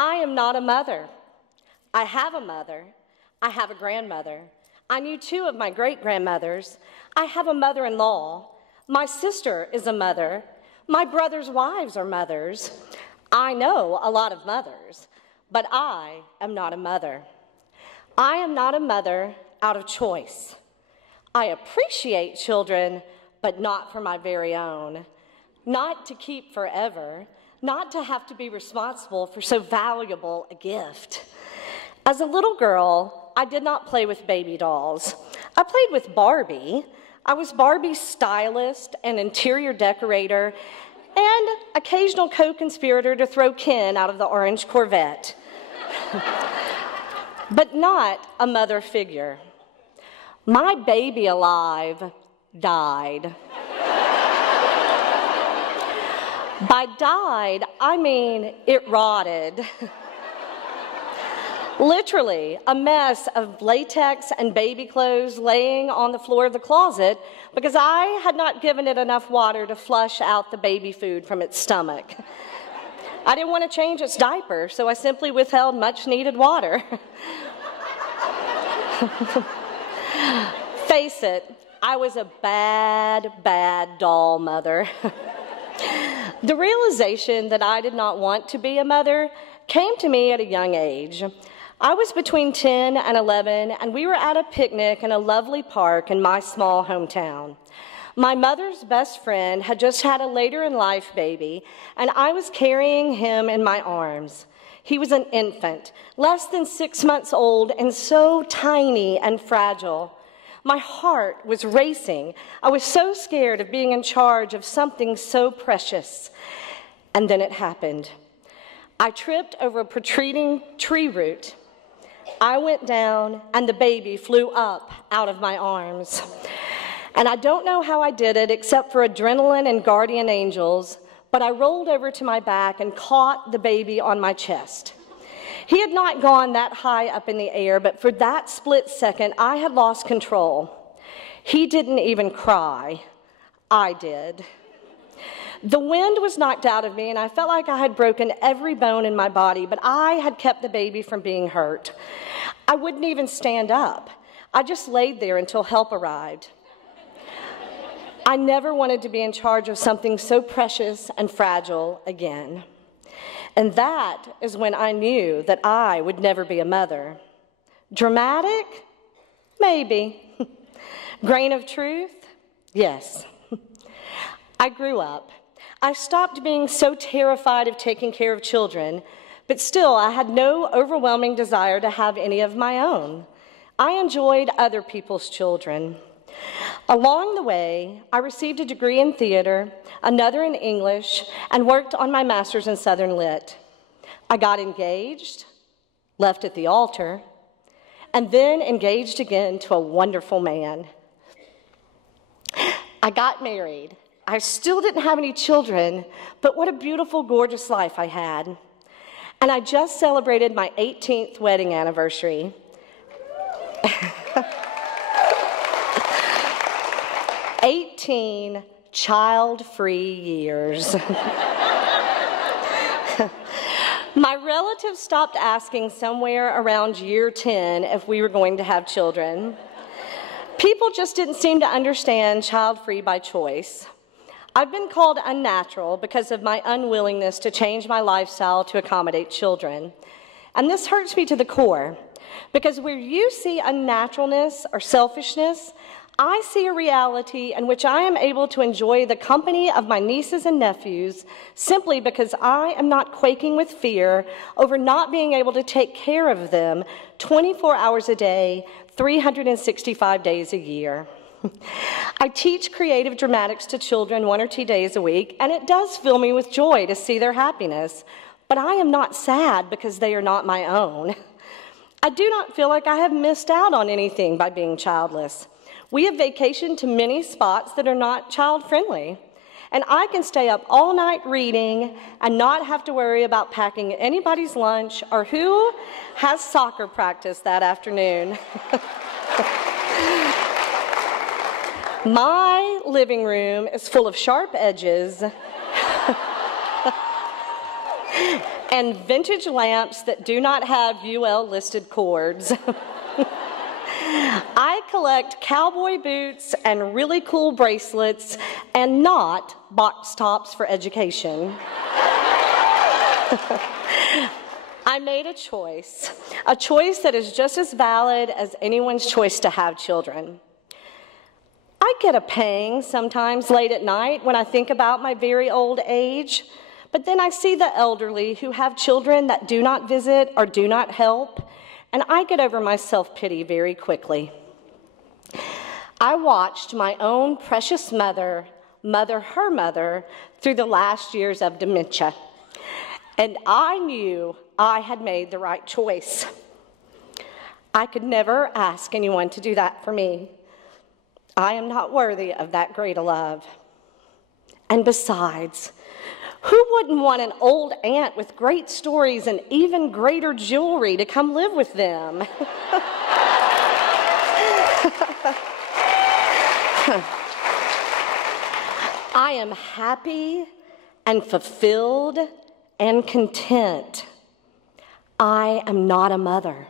I am not a mother. I have a mother. I have a grandmother. I knew 2 of my great-grandmothers. I have a mother-in-law. My sister is a mother. My brother's wives are mothers. I know a lot of mothers, but I am not a mother. I am not a mother out of choice. I appreciate children, but not for my very own. Not to keep forever, not to have to be responsible for so valuable a gift. As a little girl, I did not play with baby dolls. I played with Barbie. I was Barbie's stylist and interior decorator and occasional co-conspirator to throw Ken out of the orange Corvette. But not a mother figure. My baby alive died. By died, I mean it rotted. Literally, a mess of latex and baby clothes laying on the floor of the closet because I had not given it enough water to flush out the baby food from its stomach. I didn't want to change its diaper, so I simply withheld much-needed water. Face it, I was a bad, bad doll mother. The realization that I did not want to be a mother came to me at a young age. I was between 10 and 11, and we were at a picnic in a lovely park in my small hometown. My mother's best friend had just had a later-in-life baby, and I was carrying him in my arms. He was an infant, less than 6 months old, and so tiny and fragile. My heart was racing. I was so scared of being in charge of something so precious. And then it happened. I tripped over a protruding tree root. I went down, and the baby flew up out of my arms. And I don't know how I did it, except for adrenaline and guardian angels, but I rolled over to my back and caught the baby on my chest. He had not gone that high up in the air, but for that split second, I had lost control. He didn't even cry. I did. The wind was knocked out of me, and I felt like I had broken every bone in my body, but I had kept the baby from being hurt. I wouldn't even stand up. I just laid there until help arrived. I never wanted to be in charge of something so precious and fragile again. And that is when I knew that I would never be a mother. Dramatic? Maybe. Grain of truth? Yes. I grew up. I stopped being so terrified of taking care of children, but still I had no overwhelming desire to have any of my own. I enjoyed other people's children. Along the way, I received a degree in theater, another in English, and worked on my master's in Southern Lit. I got engaged, left at the altar, and then engaged again to a wonderful man. I got married. I still didn't have any children, but what a beautiful, gorgeous life I had. And I just celebrated my 18th wedding anniversary. 18 child-free years. My relatives stopped asking somewhere around year 10 if we were going to have children. People just didn't seem to understand child-free by choice. I've been called unnatural because of my unwillingness to change my lifestyle to accommodate children. And this hurts me to the core, because where you see unnaturalness or selfishness, I see a reality in which I am able to enjoy the company of my nieces and nephews simply because I am not quaking with fear over not being able to take care of them 24 hours a day, 365 days a year. I teach creative dramatics to children 1 or 2 days a week, and it does fill me with joy to see their happiness, but I am not sad because they are not my own. I do not feel like I have missed out on anything by being childless. We have vacationed to many spots that are not child-friendly, and I can stay up all night reading and not have to worry about packing anybody's lunch or who has soccer practice that afternoon. My living room is full of sharp edges and vintage lamps that do not have UL-listed cords. I collect cowboy boots and really cool bracelets and not box tops for education. I made a choice that is just as valid as anyone's choice to have children. I get a pang sometimes late at night when I think about my very old age, but then I see the elderly who have children that do not visit or do not help, and I get over my self-pity very quickly. I watched my own precious mother her mother through the last years of dementia, and I knew I had made the right choice. I could never ask anyone to do that for me. I am not worthy of that great a love. And besides, who wouldn't want an old aunt with great stories and even greater jewelry to come live with them? I am happy and fulfilled and content. I am not a mother.